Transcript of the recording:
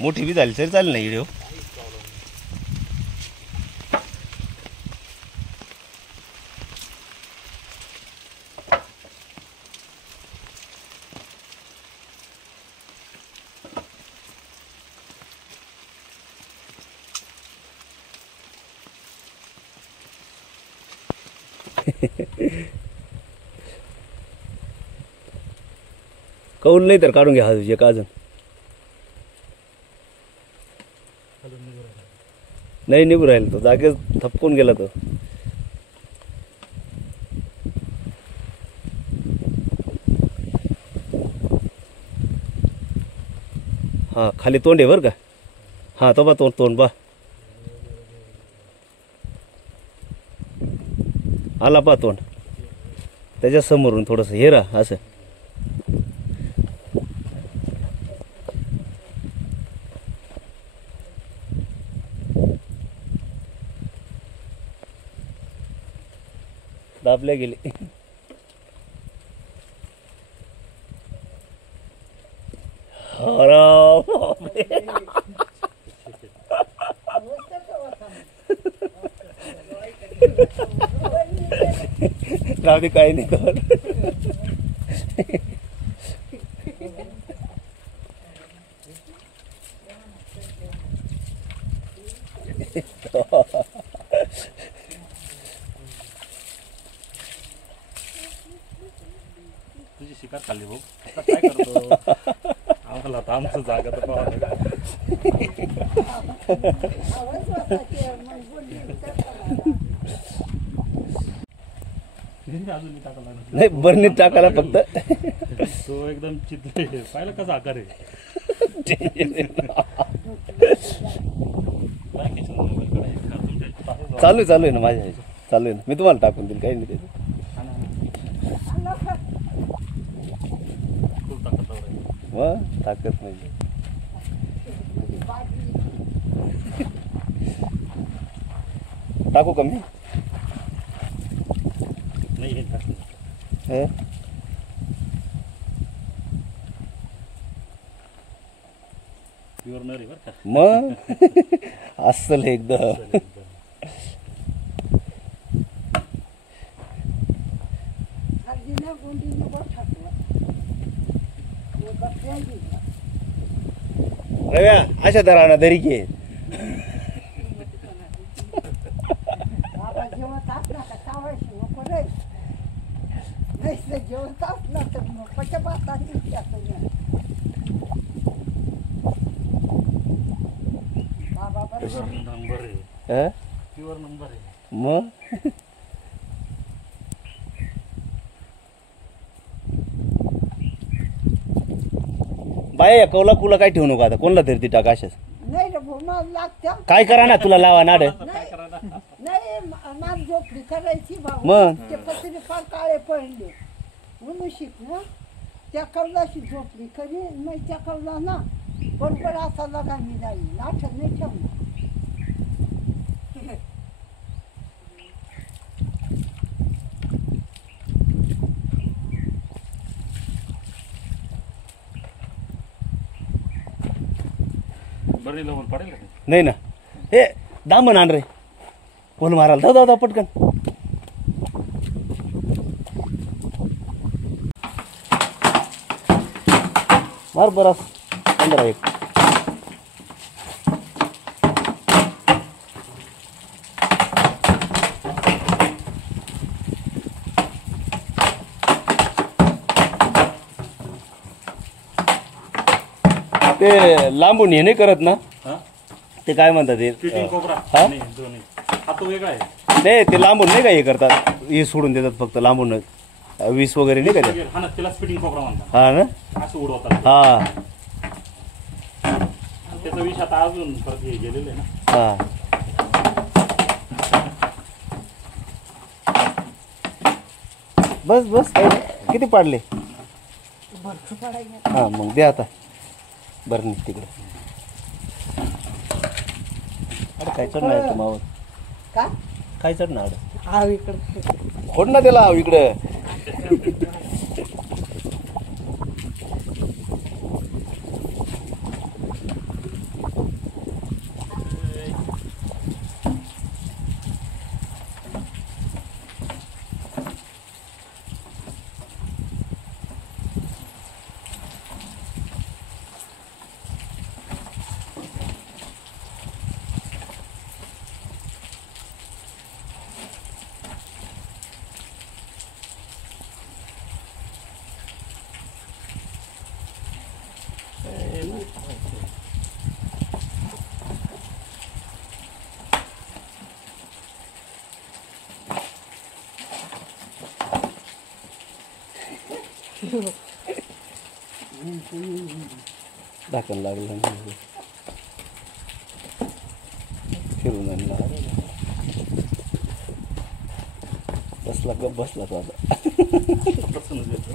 मोठी बी झाली तरी चालेल ना व्हिडिओ. कौल नाही तर काढून घ्या हा एक अजून. नाही निघू राहील तो जागेच थपकून गेला तो. हा खाली तोंड आहे बरं का. हा तो बा तोंड तोंड बा आला पा तोंड त्याच्या समोरून थोडंसं हे रा असं. दाबल्या गेले. राहू दे काही नाही कर. तुझी शिकार खाल्ली भाऊ. आता काय करतो आम्हाला तर आमचं जागा तर पाहावं नाही बरणीत टाकायला फक्त. तो एकदम चित्र पाहिलं कसा आकार आहे. चालू आहे ना माझ्या ह्याच्यात चालू आहे ना. मी तुम्हाला टाकून देईल काही नाही त्याचं. मग ताकद नाही. टाकू कमी नाही प्युअर नर आहे बरं का. मग अस्सल एकदम. रव्या अशा दराना दरी की नंबर आहे. प्युअर नंबर आहे. मग बाय कौला कुला काय ठेवू नको आता. कोणला तरी ती टाक अशाच. काय करा ना तुला लावा नाड. झोपडी करायची मग ते पत्रे फार काळे पडले म्हणून शिक ना. त्या कौलाशी झोपडी करी मग त्या कौला ना बरोबर असा लगानी जाईल. आठवण नाही ठेवणार. नाही ना हे दामन आण रे. पोल मारायला जाऊ जाऊ पटकन. मार बरास 15 एक. ते लांबून हे नाही करत ना. ते काय म्हणतात ते नाही ते लांबून नाही का हे करतात. हे सोडून देतात फक्त लांबून. वीस वगैरे नाही का ते. हा ना हा त्याचा विष आता अजून परत हे गेलेलं आहे ना. हा बस बस किती पाडले. हा मग दे आता बरं तिकडे. अरे काय चढ नाही मावर. काय चढ ना खोड ना त्याला इकडे. दाखल लागलं फिरून आणला बसला गप बसला तो आता बसूनच येतो.